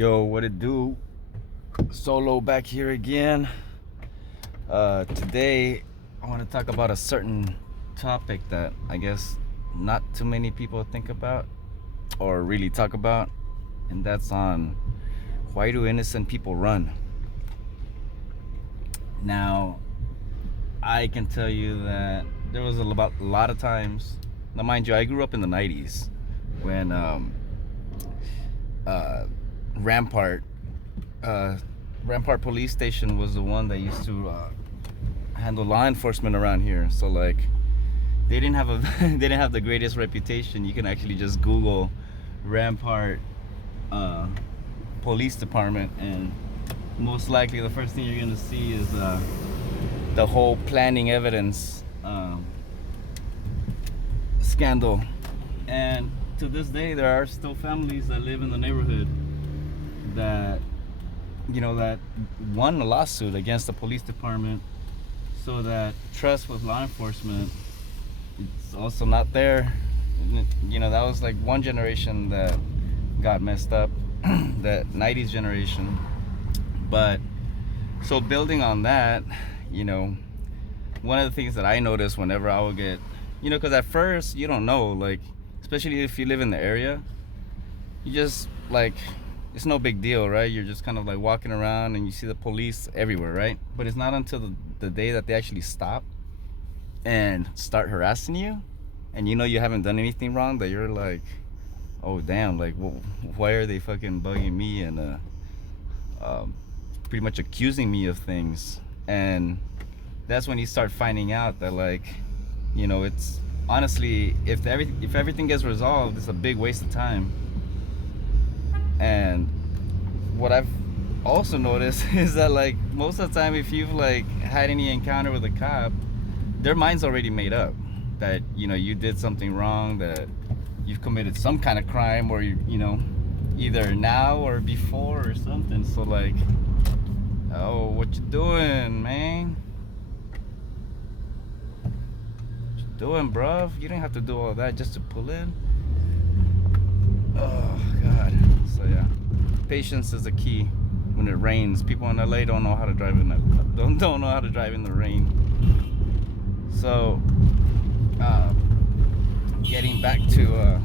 Yo, what it do? Solo back here again. Today, I want to talk about a certain topic that I guess not too many people think about or really talk about, and that's on why do innocent people run? Now, I can tell you that there was a lot of times. Now, mind you, I grew up in the '90s when uh, Rampart uh, Rampart Police Station was the one that used to handle law enforcement around here. So like, they didn't have a they didn't have the greatest reputation. You can actually just Google Rampart uh, Police Department, and most likely the first thing you're gonna see is the whole planning evidence scandal. And to this day, there are still families that live in the neighborhood that that won a lawsuit against the police department, so that trust with law enforcement, it's also not there. That was like one generation that got messed up, that '90s generation. But so building on that, you know, one of the things that I noticed whenever I would get, because at first you don't know, like, especially if you live in the area, you just like, it's no big deal, right? You're just kind of like walking around and you see the police everywhere, right? But it's not until the day that they actually stop and start harassing you, and you haven't done anything wrong, that you're like, oh damn, like, why are they fucking bugging me and um, pretty much accusing me of things. And that's when you start finding out that, like, it's honestly, if everything gets resolved, it's a big waste of time. And what I've also noticed is that, like, most of the time, if you've like had any encounter with a cop, their mind's already made up that you did something wrong, that you've committed some kind of crime, or either now or before or something. So like, oh, what you doing, man? What you doing, bruv? You didn't have to do all that just to pull in. Oh God. So yeah, patience is the key when it rains. People in LA don't know how to drive in don't know how to drive in the rain. So getting back to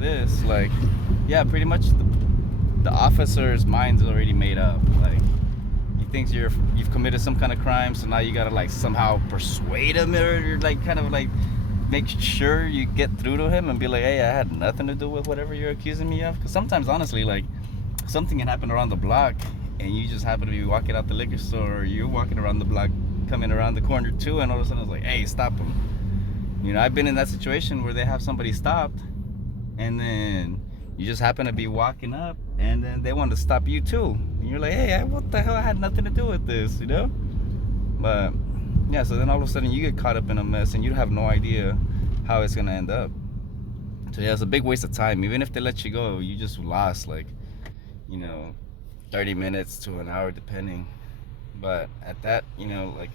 this, like, yeah, pretty much the officer's mind's already made up. Like, he thinks you've committed some kind of crime, so now you gotta like somehow persuade him, or you're like kind of like make sure you get through to him and be like, hey, I had nothing to do with whatever you're accusing me of. Because sometimes, honestly, like, something can happen around the block and you just happen to be walking out the liquor store, or you're walking around the block coming around the corner too, and all of a sudden it's like, hey, stop him. I've been in that situation where they have somebody stopped, and then you just happen to be walking up, and then they want to stop you too, and you're like, hey, what the hell, I had nothing to do with this. But yeah, so then all of a sudden you get caught up in a mess and you have no idea how it's gonna end up. So yeah, it's a big waste of time. Even if they let you go, you just lost like 30 minutes to an hour depending. But at that, like,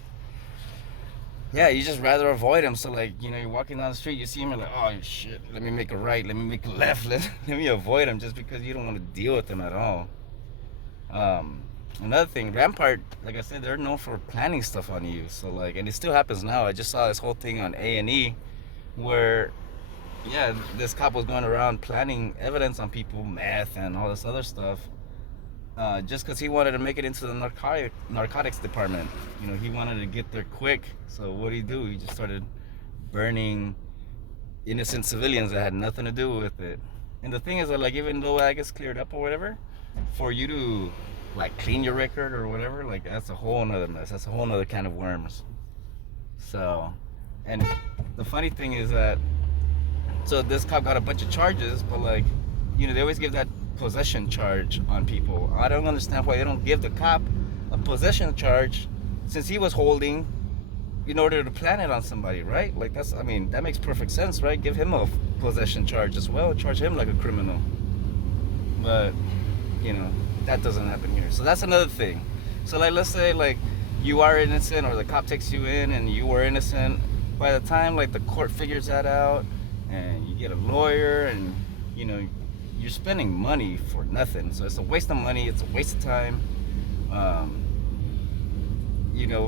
yeah, you just rather avoid them. So like, you're walking down the street, you see him, you're like, oh shit, let me make a right, let me make a left, let me avoid them, just because you don't want to deal with them at all. Another thing, Rampart, like I said, they're known for planning stuff on you. So like, and it still happens now. I just saw this whole thing on A&E where, yeah, this cop was going around planning evidence on people, meth and all this other stuff, just because he wanted to make it into the narcotics department. He wanted to get there quick. So what did he do? He just started burning innocent civilians that had nothing to do with it. And the thing is that, like, even though that gets cleared up or whatever, for you to like clean your record or whatever, like, that's a whole nother mess. That's a whole nother can of worms. So, and the funny thing is that, so this cop got a bunch of charges, but like, they always give that possession charge on people. I don't understand why they don't give the cop a possession charge, since he was holding in order to plan it on somebody, right? Like, that makes perfect sense, right? Give him a possession charge as well, charge him like a criminal. But that doesn't happen here. So that's another thing. So like, let's say like you are innocent, or the cop takes you in and you were innocent. By the time like the court figures that out and you get a lawyer, and you're spending money for nothing. So it's a waste of money. It's a waste of time. Um,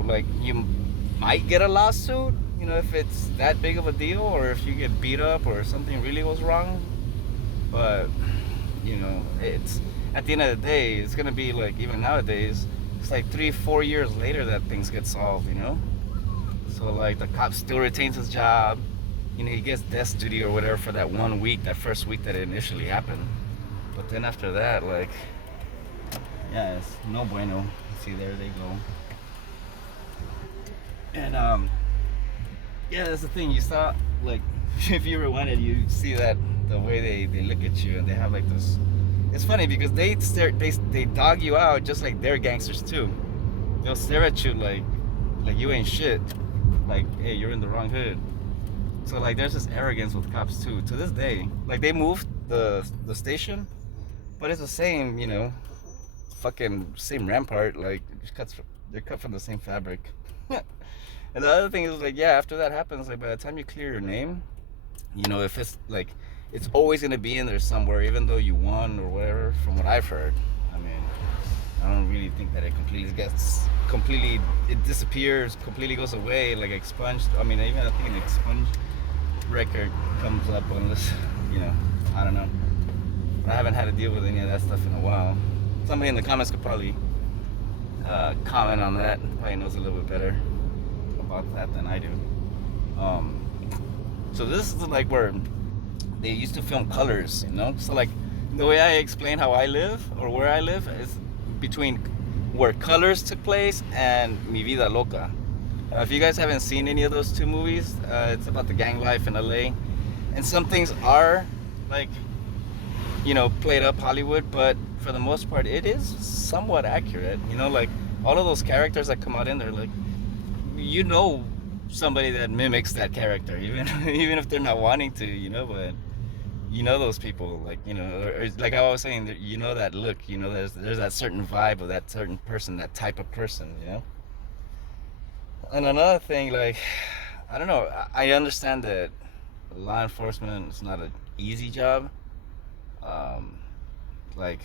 like you might get a lawsuit. If it's that big of a deal, or if you get beat up, or something really goes wrong. But it's at the end of the day, it's gonna be like, even nowadays, it's like 3-4 years later that things get solved. So like the cop still retains his job. He gets desk duty or whatever for that 1 week, that first week that it initially happened. But then after that, like, yeah, it's no bueno. See, there they go. And yeah, that's the thing. You saw, like, if you rewind it, you see that the way they look at you, and they have like this. It's funny because they dog you out just like they're gangsters too. They'll stare at you like you ain't shit. Like, hey, you're in the wrong hood. So like, there's this arrogance with cops too. To this day, like, they moved the station, but it's the same, fucking same rampart. Like, they're cut from the same fabric. And the other thing is, like, yeah, after that happens, like, by the time you clear your name, if it's like, it's always gonna be in there somewhere, even though you won or whatever. From what I've heard, I mean, I don't really think that it it disappears, completely goes away, like expunged. I mean, even I think an expunged record comes up unless, I don't know. I haven't had to deal with any of that stuff in a while. Somebody in the comments could probably comment on that. Probably knows a little bit better about that than I do. So this is like where they used to film colors, So like, the way I explain how I live, or where I live, is between where Colors took place and Mi Vida Loca. If you guys haven't seen any of those two movies, it's about the gang life in LA. And some things are like, played up Hollywood, but for the most part, it is somewhat accurate. Like, all of those characters that come out in there, like, somebody that mimics that character, even if they're not wanting to, but those people, like, or like I was saying, that look, there's that certain vibe of that certain person, that type of person, And another thing, like, I don't know, I understand that law enforcement is not an easy job, like,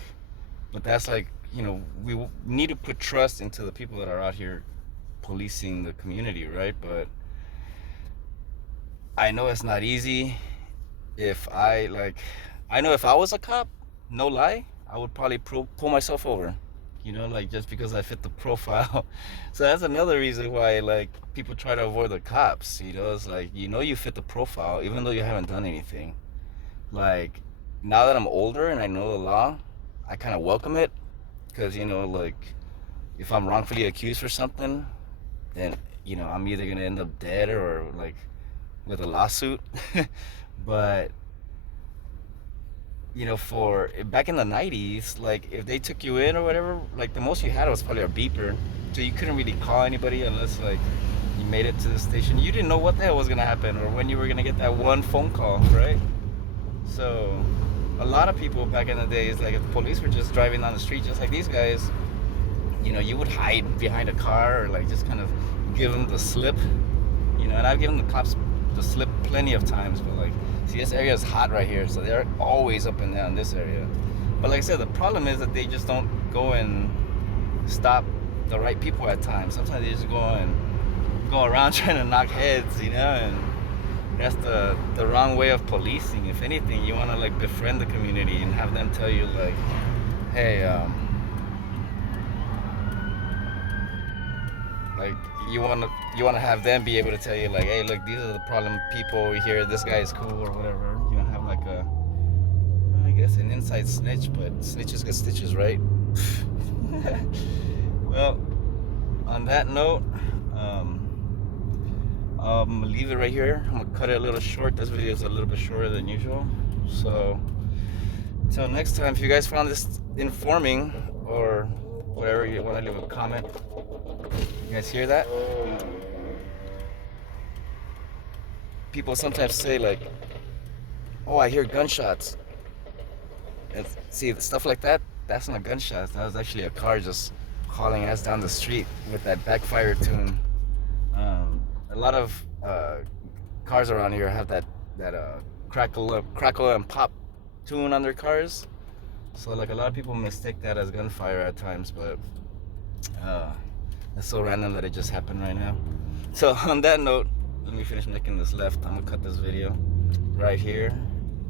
but that's like, we need to put trust into the people that are out here policing the community, right? But I know it's not easy. I know if I was a cop, no lie, I would probably pull myself over, like, just because I fit the profile. So that's another reason why, like, people try to avoid the cops. It's like, you fit the profile even though you haven't done anything. Like, now that I'm older and I know the law, I kind of welcome it, because like, if I'm wrongfully accused for something, then I'm either gonna end up dead or like with a lawsuit. But for back in the 90s, like, if they took you in or whatever, like, the most you had was probably a beeper, so you couldn't really call anybody unless, like, you made it to the station. You didn't know what the hell was gonna happen, or when you were gonna get that one phone call, right? So a lot of people back in the days, like, if the police were just driving down the street just like these guys, you would hide behind a car, or like just kind of give them the slip, and I've given the cops the slip plenty of times. But like, see, this area is hot right here, so they're always up and down this area. But like I said, the problem is that they just don't go and stop the right people at times. Sometimes they just go around trying to knock heads, and that's the wrong way of policing. If anything, you want to, like, befriend the community and have them tell you, like, hey, like, you want to have them be able to tell you, like, hey, look, these are the problem people over here, this guy is cool, or whatever. Have like I guess an inside snitch, but snitches get stitches, right? Well, on that note, I'm gonna leave it right here. I'm gonna cut it a little short. This video is a little bit shorter than usual. So until next time, if you guys found this informing or whatever, you want to leave a comment. You guys hear that? People sometimes say, like, oh, I hear gunshots. And see, stuff like that, that's not gunshots. That was actually a car just hauling ass down the street with that backfire tune. A lot of cars around here have that crackle and pop tune on their cars. So like a lot of people mistake that as gunfire at times, but it's so random that it just happened right now. So on that note, let me finish making this left. I'm gonna cut this video right here.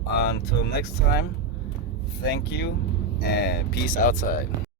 Until next time, thank you and peace outside.